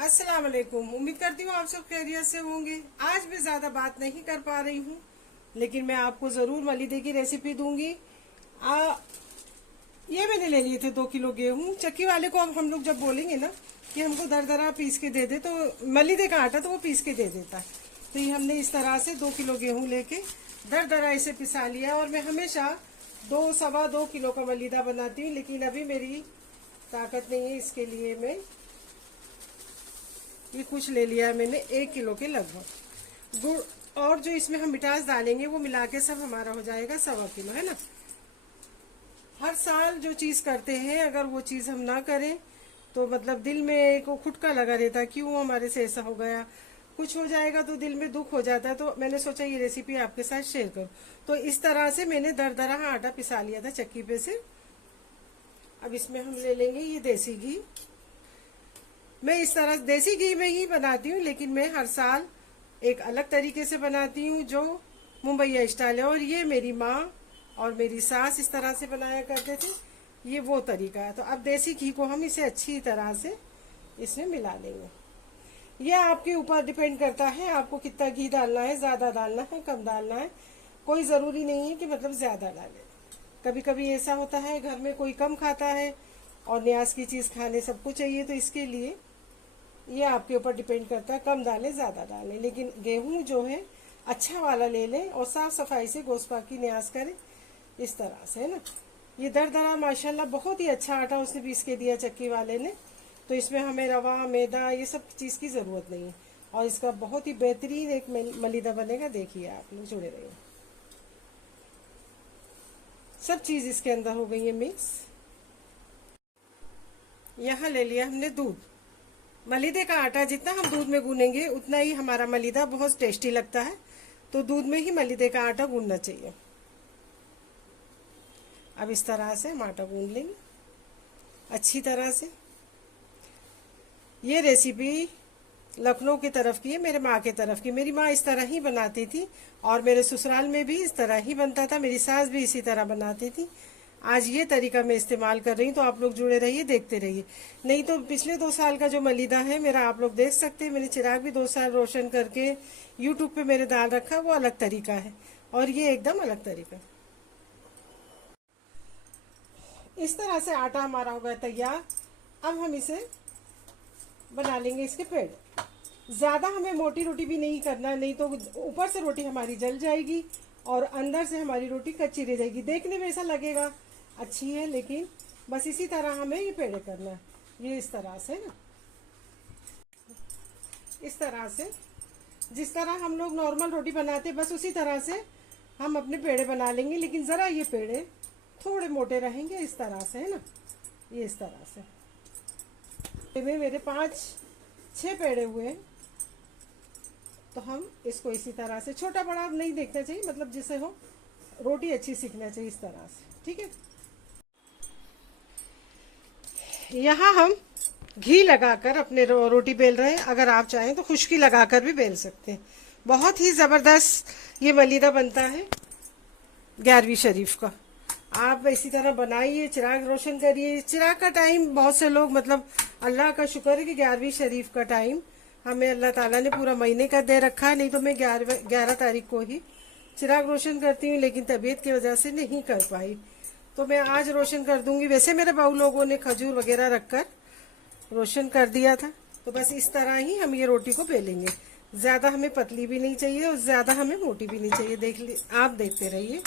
अस्सलाम वालेकुम। उम्मीद करती हूँ आप सब खैरियत से होंगे। आज मैं ज़्यादा बात नहीं कर पा रही हूँ, लेकिन मैं आपको ज़रूर मलीदे की रेसिपी दूंगी। ये मैंने ले लिए थे 2 किलो गेहूँ। चक्की वाले को अब हम लोग जब बोलेंगे ना कि हमको दरदरा पीस के दे दे, तो मलीदे का आटा तो वो पीस के दे देता है। तो ये हमने इस तरह से 2 किलो गेहूँ लेके दरदरा इसे पिसा लिया। और मैं हमेशा 2 सवा 2 किलो का मलीदा बनाती हूँ, लेकिन अभी मेरी ताकत नहीं है, इसके लिए मैं ये कुछ ले लिया है मैंने 1 किलो के लगभग गुड़। और जो इसमें हम मिठास डालेंगे वो मिला के सब हमारा हो जाएगा 1.25 किलो, है ना। हर साल जो चीज़ करते हैं, अगर वो चीज़ हम ना करें तो मतलब दिल में एक खुटका लगा रहता है, क्यों हमारे से ऐसा हो गया। कुछ हो जाएगा तो दिल में दुख हो जाता है। तो मैंने सोचा ये रेसिपी आपके साथ शेयर करूं। तो इस तरह से मैंने दरदरा आटा पिसा लिया था चक्की पे से। अब इसमें हम ले लेंगे ये देसी घी। मैं इस तरह देसी घी में ही बनाती हूँ, लेकिन मैं हर साल एक अलग तरीके से बनाती हूँ जो मुंबईया स्टाइल है। और ये मेरी माँ और मेरी सास इस तरह से बनाया करते थे, ये वो तरीका है। तो अब देसी घी को हम इसे अच्छी तरह से इसमें मिला लेंगे। यह आपके ऊपर डिपेंड करता है, आपको कितना घी डालना है, ज़्यादा डालना है, कम डालना है। कोई ज़रूरी नहीं है कि मतलब ज़्यादा डालें। कभी कभी ऐसा होता है घर में कोई कम खाता है और न्याज की चीज़ खाने सबको चाहिए, तो इसके लिए ये आपके ऊपर डिपेंड करता है, कम डालें ज़्यादा डालें। लेकिन गेहूं जो है अच्छा वाला ले लें और साफ़ सफाई से गोश्त की न्याज करें, इस तरह से, है ना। ये दरदरा माशाल्लाह बहुत ही अच्छा आटा उसने पीस के दिया चक्की वाले ने। तो इसमें हमें रवा मैदा ये सब चीज़ की ज़रूरत नहीं है। और इसका बहुत ही बेहतरीन एक मलीदा बनेगा। देखिए आप लोग जुड़े रहिए। सब चीज़ इसके अंदर हो गई है मिक्स। यहाँ ले लिया हमने दूध। मलीदे का आटा जितना हम दूध में गूनेंगे उतना ही हमारा मलीदा बहुत टेस्टी लगता है। तो दूध में ही मलीदे का आटा गूनना चाहिए। अब इस तरह से हम आटा गून लेंगे अच्छी तरह से। ये रेसिपी लखनऊ की तरफ की है, मेरे माँ की तरफ की। मेरी माँ इस तरह ही बनाती थी और मेरे ससुराल में भी इस तरह ही बनता था। मेरी सास भी इसी तरह बनाती थी। आज ये तरीका मैं इस्तेमाल कर रही हूँ, तो आप लोग जुड़े रहिए, देखते रहिए। नहीं तो पिछले 2 साल का जो मलीदा है मेरा आप लोग देख सकते हैं। मैंने चिराग भी 2 साल रोशन करके यूट्यूब पे मेरे डाल रखा, वो अलग तरीका है और ये एकदम अलग तरीका। इस तरह से आटा हमारा हो गया तैयार। अब हम इसे बना लेंगे इसके पेड़। ज़्यादा हमें मोटी रोटी भी नहीं करना, नहीं तो ऊपर से रोटी हमारी जल जाएगी और अंदर से हमारी रोटी कच्ची रह जाएगी। देखने में ऐसा लगेगा अच्छी है, लेकिन बस इसी तरह हमें ये पेड़े करना है। ये इस तरह से ना, इस तरह से जिस तरह हम लोग नॉर्मल रोटी बनाते बस उसी तरह से हम अपने पेड़े बना लेंगे। लेकिन ज़रा ये पेड़े थोड़े मोटे रहेंगे, इस तरह से, है ना। ये इस तरह से मेरे 5-6 पेड़े हुए। तो हम इसको इसी तरह से छोटा बड़ा नहीं देखना चाहिए, मतलब जिसे हो रोटी अच्छी सीखना चाहिए, इस तरह से, ठीक है। यहाँ हम घी लगाकर अपने रोटी बेल रहे हैं। अगर आप चाहें तो खुश्की लगाकर भी बेल सकते हैं। बहुत ही ज़बरदस्त ये मलीदा बनता है 11वीं शरीफ का। आप इसी तरह बनाइए, चिराग रोशन करिए। चिराग का टाइम बहुत से लोग, मतलब अल्लाह का शुक्र है कि 11वीं शरीफ का टाइम हमें अल्लाह ताला ने पूरा महीने का दे रखा है। नहीं तो मैं 11 तारीख को ही चिराग रोशन करती हूँ, लेकिन तबीयत की वजह से नहीं कर पाई। तो मैं आज रोशन कर दूंगी। वैसे मेरे बाऊ लोगों ने खजूर वगैरह रखकर रोशन कर दिया था। तो बस इस तरह ही हम ये रोटी को बेलेंगे। ज़्यादा हमें पतली भी नहीं चाहिए और ज़्यादा हमें मोटी भी नहीं चाहिए। आप देखते रहिए।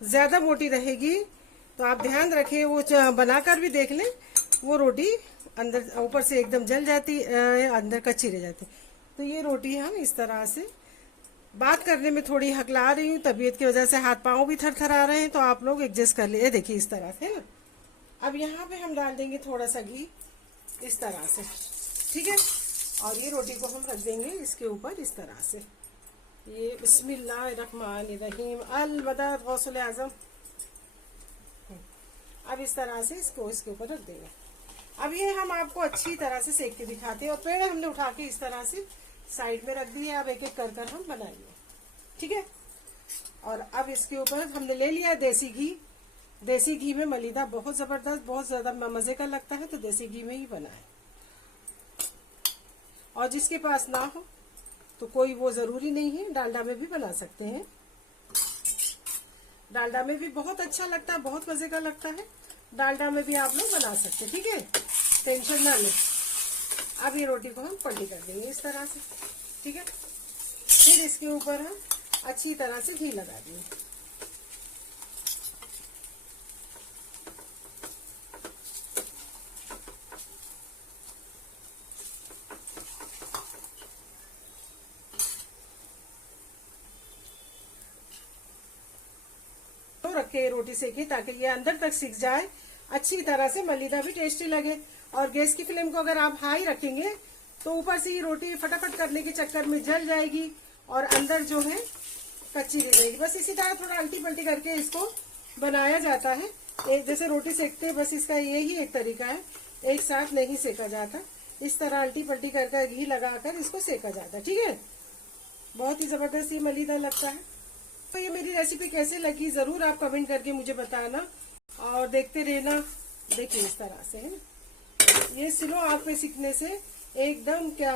ज़्यादा मोटी रहेगी तो आप ध्यान रखें, वो बनाकर भी देख लें, वो रोटी अंदर ऊपर से एकदम जल जाती, अंदर कच्ची रह जाती। तो ये रोटी हम इस तरह से, बात करने में थोड़ी हकला रही हूँ, तबीयत की वजह से हाथ पाँव भी थरथरा रहे हैं, तो आप लोग एडजस्ट कर लिए। देखिए इस तरह से ना। अब यहाँ पे हम डाल देंगे थोड़ा सा घी इस तरह से, ठीक है। और ये रोटी को हम रख देंगे इसके ऊपर इस तरह से। ये बिस्मिल्लाहिर्रहमानिर्रहीम अल-बदर गौसुल आज़म। अब इस तरह से इसको इसके ऊपर रख देंगे। अब ये हम आपको अच्छी तरह से सेक के दिखाते हैं। और पेड़ हमने उठा के इस तरह से साइड में रख दिए। अब एक एक कर कर हम बनाएंगे, ठीक है। और अब इसके ऊपर हमने ले लिया देसी घी। देसी घी में मलीदा बहुत ज़बरदस्त, बहुत ज़्यादा मज़े का लगता है, तो देसी घी में ही बनाए। और जिसके पास ना हो तो कोई वो ज़रूरी नहीं है, डालडा में भी बना सकते हैं। डालडा में भी बहुत अच्छा लगता है, बहुत मज़े का लगता है। डालडा में भी आप लोग बना सकते हैं, ठीक है, टेंशन ना लें। अब ये रोटी को हम पलटी कर देंगे इस तरह से, ठीक है। फिर इसके ऊपर हम अच्छी तरह से घी लगा देंगे। तो रखे रोटी सेके ताकि ये अंदर तक सिक जाए, अच्छी तरह से मलिदा भी टेस्टी लगे। और गैस की फ्लेम को अगर आप हाई रखेंगे तो ऊपर से ये रोटी फटाफट करने के चक्कर में जल जाएगी और अंदर जो है कच्ची रह जाएगी। बस इसी तरह थोड़ा अल्टी पल्टी करके इसको बनाया जाता है। एक जैसे रोटी सेकते हैं, बस इसका यही एक तरीका है, एक साथ नहीं सेका जाता। इस तरह अल्टी पल्टी करके घी लगाकर इसको सेका जाता है, ठीक है। बहुत ही जबरदस्त ये मलिदा लगता है। तो ये मेरी रेसिपी कैसे लगी जरूर आप कमेंट करके मुझे बताना और देखते रहना। देखिए इस तरह से है, ये स्लो आग पे सीखने से एकदम क्या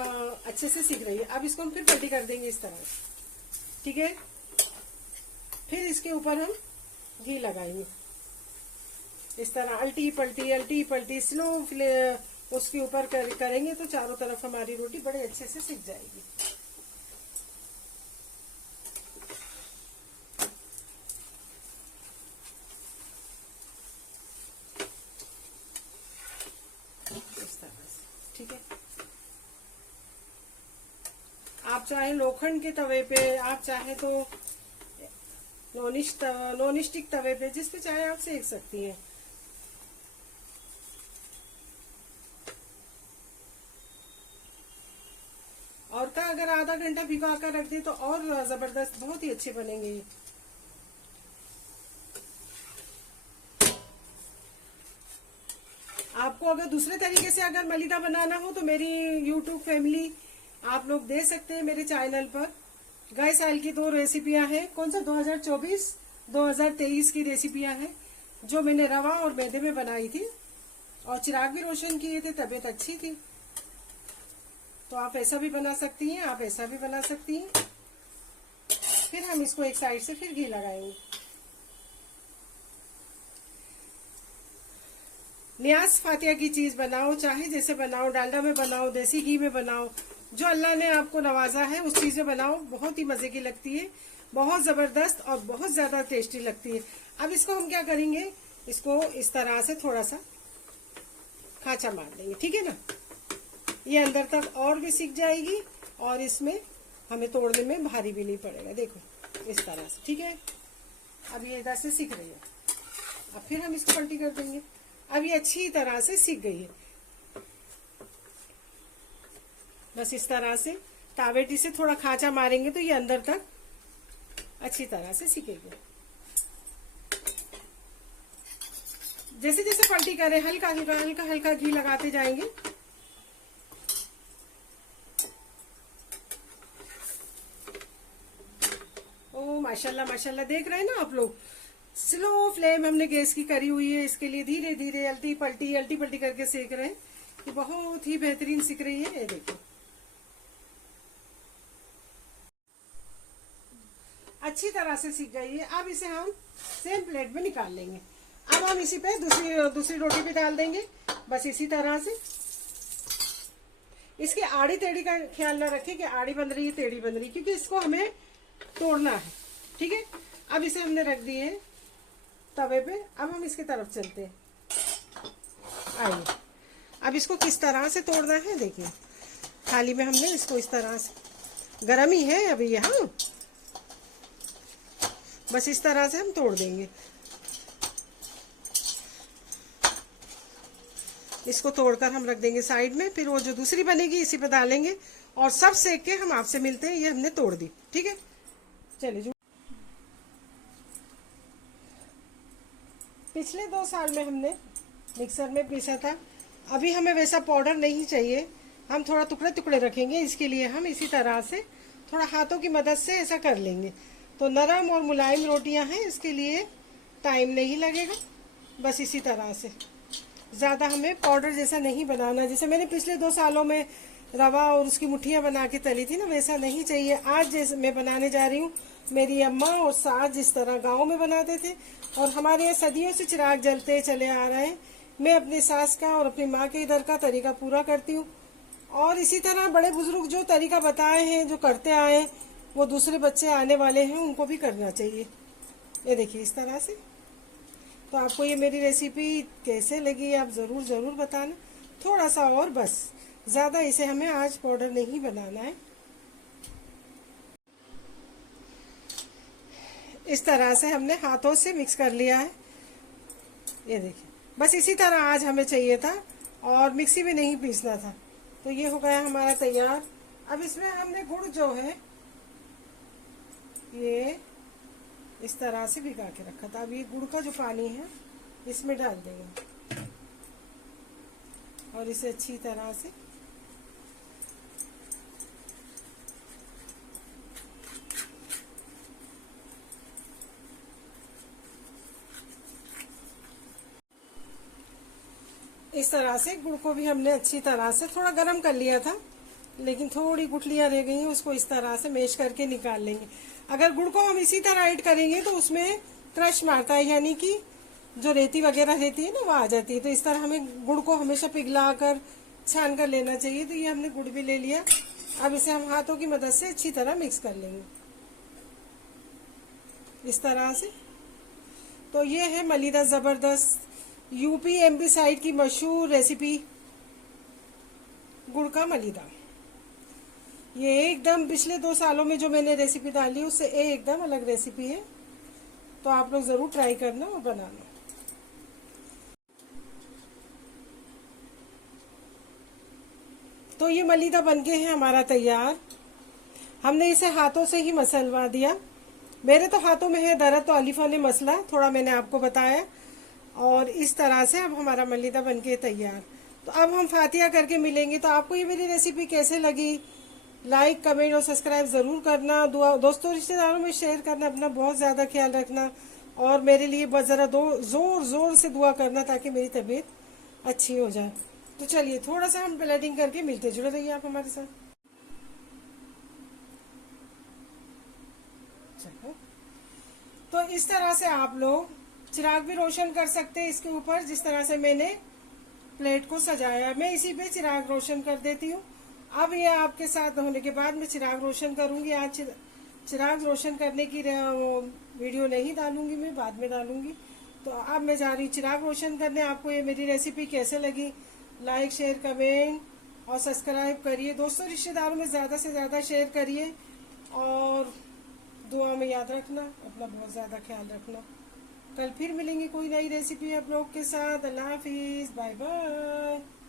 अच्छे से सीख रही है। अब इसको हम फिर पलटी कर देंगे इस तरह, ठीक है। फिर इसके ऊपर हम घी लगाएंगे इस तरह, अल्टी पल्टी स्लो उसके ऊपर करेंगे तो चारों तरफ हमारी रोटी बड़े अच्छे से सिक जाएगी। ठीक है, आप चाहे लोखंड के तवे पे, आप चाहे तो नॉन स्टिक तवे पे, जिस पे चाहे आप सेक सकती हैं। और का अगर आधा घंटा भिगा कर रख दे तो और जबरदस्त बहुत ही अच्छे बनेंगे ये। आपको अगर दूसरे तरीके से अगर मलिदा बनाना हो तो मेरी YouTube फैमिली आप लोग दे सकते हैं मेरे चैनल पर। गए साल की 2 रेसिपियां हैं, कौन सा 2024 2023 की रेसिपियां हैं जो मैंने रवा और मैदे में बनाई थी और चिराग भी रोशन किए थे, तबीयत अच्छी थी। तो आप ऐसा भी बना सकती हैं, आप ऐसा भी बना सकती हैं। फिर हम इसको एक साइड से फिर घी लगाएंगे। न्याज फातिया की चीज बनाओ, चाहे जैसे बनाओ, डालडा में बनाओ, देसी घी में बनाओ, जो अल्लाह ने आपको नवाजा है उस चीज में बनाओ, बहुत ही मजे की लगती है, बहुत जबरदस्त और बहुत ज्यादा टेस्टी लगती है। अब इसको हम क्या करेंगे, इसको इस तरह से थोड़ा सा खांचा मार देंगे, ठीक है ना। ये अंदर तक और भी सिक जाएगी और इसमें हमें तोड़ने में भारी भी नहीं पड़ेगा। देखो इस तरह से, ठीक है। अब ये इधर से सिक रही है, अब फिर हम इसको पलटी कर देंगे। अब ये अच्छी तरह से सिक गई है। बस इस तरह से तावेटी से थोड़ा खांचा मारेंगे तो ये अंदर तक अच्छी तरह से सिकेगी। जैसे जैसे पलटी करें हल्का हल्का हल्का हल्का घी लगाते जाएंगे। ओ माशाल्लाह माशाल्लाह, देख रहे हैं ना आप लोग, स्लो फ्लेम हमने गैस की करी हुई है। इसके लिए धीरे धीरे अल्टी पल्टी करके सेक रहे हैं। ये बहुत ही बेहतरीन सिक रही है। ये देखो अच्छी तरह से सिक गई है। अब इसे हम सेम प्लेट में निकाल लेंगे। अब हम इसी पे दूसरी रोटी भी डाल देंगे, बस इसी तरह से। इसके आड़ी टेढ़ी का ख्याल ना रखें कि आड़ी बन रही है टेढ़ी बन रही है, क्योंकि इसको हमें तोड़ना है, ठीक है। अब इसे हमने रख दिए तवे पे। अब हम इसकी तरफ चलते हैं। आइए, अब इसको किस तरह से तोड़ना है देखिए। थाली में हमने इसको इस तरह से, गरम ही है अभी ये, हाँ, बस इस तरह से हम तोड़ देंगे। इसको तोड़कर हम रख देंगे साइड में। फिर वो जो दूसरी बनेगी इसी पे डालेंगे और सब सेक के हम आपसे मिलते हैं। ये हमने तोड़ दी, ठीक है। चलिए, पिछले 2 साल में हमने मिक्सर में पीसा था। अभी हमें वैसा पाउडर नहीं चाहिए, हम थोड़ा टुकड़े टुकड़े रखेंगे। इसके लिए हम इसी तरह से थोड़ा हाथों की मदद से ऐसा कर लेंगे। तो नरम और मुलायम रोटियां हैं, इसके लिए टाइम नहीं लगेगा। बस इसी तरह से ज़्यादा हमें पाउडर जैसा नहीं बनाना। जैसे मैंने पिछले 2 सालों में रवा और उसकी मुठियाँ बना के तली थी ना, वैसा नहीं चाहिए। आज जैसे मैं बनाने जा रही हूँ, मेरी अम्मा और सास जिस तरह गाँव में बनाते थे और हमारे यहाँ सदियों से चिराग जलते चले आ रहे हैं, मैं अपनी सास का और अपनी माँ के इधर का तरीका पूरा करती हूँ। और इसी तरह बड़े बुजुर्ग जो तरीका बताए हैं, जो करते आए हैं, वो दूसरे बच्चे आने वाले हैं उनको भी करना चाहिए। ये देखिए इस तरह से। तो आपको ये मेरी रेसिपी कैसे लगी आप ज़रूर ज़रूर बताना। थोड़ा सा और बस, ज़्यादा इसे हमें आज पाउडर नहीं बनाना है। इस तरह से हमने हाथों से मिक्स कर लिया है। ये देखिए बस इसी तरह आज हमें चाहिए था और मिक्सी में नहीं पीसना था। तो ये हो गया हमारा तैयार। अब इसमें हमने गुड़ जो है ये इस तरह से भिगा के रखा था। अब ये गुड़ का जो पानी है इसमें डाल देंगे और इसे अच्छी तरह से इस तरह से गुड़ को भी हमने अच्छी तरह से थोड़ा गर्म कर लिया था, लेकिन थोड़ी गुठलियां रह गई हैं, उसको इस तरह से मैश करके निकाल लेंगे। अगर गुड़ को हम इसी तरह ऐड करेंगे तो उसमें क्रश मारता है, यानी कि जो रेती वगैरह रहती है ना वो आ जाती है। तो इस तरह हमें गुड़ को हमेशा पिघला कर छान कर लेना चाहिए। तो ये हमने गुड़ भी ले लिया। अब इसे हम हाथों की मदद से अच्छी तरह मिक्स कर लेंगे इस तरह से। तो ये है मलीदा ज़बरदस्त यूपी एमपी साइड की मशहूर रेसिपी गुड़ का मलीदा। ये एकदम पिछले 2 सालों में जो मैंने रेसिपी डाली उससे एकदम अलग रेसिपी है। तो आप लोग ज़रूर ट्राई करना और बनाना। तो ये मलीदा बनके है हमारा तैयार। हमने इसे हाथों से ही मसलवा दिया। मेरे तो हाथों में है दर्द, तो अलीफा ने मसला, थोड़ा मैंने आपको बताया। और इस तरह से अब हमारा मलीदा बनके तैयार। तो अब हम फातिहा करके मिलेंगे। तो आपको ये मेरी रेसिपी कैसे लगी, लाइक कमेंट और सब्सक्राइब ज़रूर करना। दुआ दोस्तों रिश्तेदारों में शेयर करना, अपना बहुत ज़्यादा ख्याल रखना और मेरे लिए बहुत ज़रा ज़ोर ज़ोर से दुआ करना ताकि मेरी तबीयत अच्छी हो जाए। तो चलिए थोड़ा सा हम प्लेटिंग करके मिलते, जुड़े रहिए आप हमारे साथ। चलो, तो इस तरह से आप लोग चिराग भी रोशन कर सकते हैं इसके ऊपर, जिस तरह से मैंने प्लेट को सजाया। मैं इसी पे चिराग रोशन कर देती हूँ। अब ये आपके साथ होने के बाद मैं चिराग रोशन करूंगी। आज चिराग रोशन करने की वीडियो नहीं डालूंगी, मैं बाद में डालूंगी। तो अब मैं जा रही हूँ चिराग रोशन करने। आपको ये मेरी रेसिपी कैसे लगी, लाइक शेयर कमेंट और सब्सक्राइब करिए। दोस्तों रिश्तेदारों में ज़्यादा से ज़्यादा शेयर करिए और दुआ में याद रखना, अपना बहुत ज़्यादा ख्याल रखना। कल फिर मिलेंगे कोई नई रेसिपी आप लोग के साथ। अल्लाह हाफिज़, बाय बाय।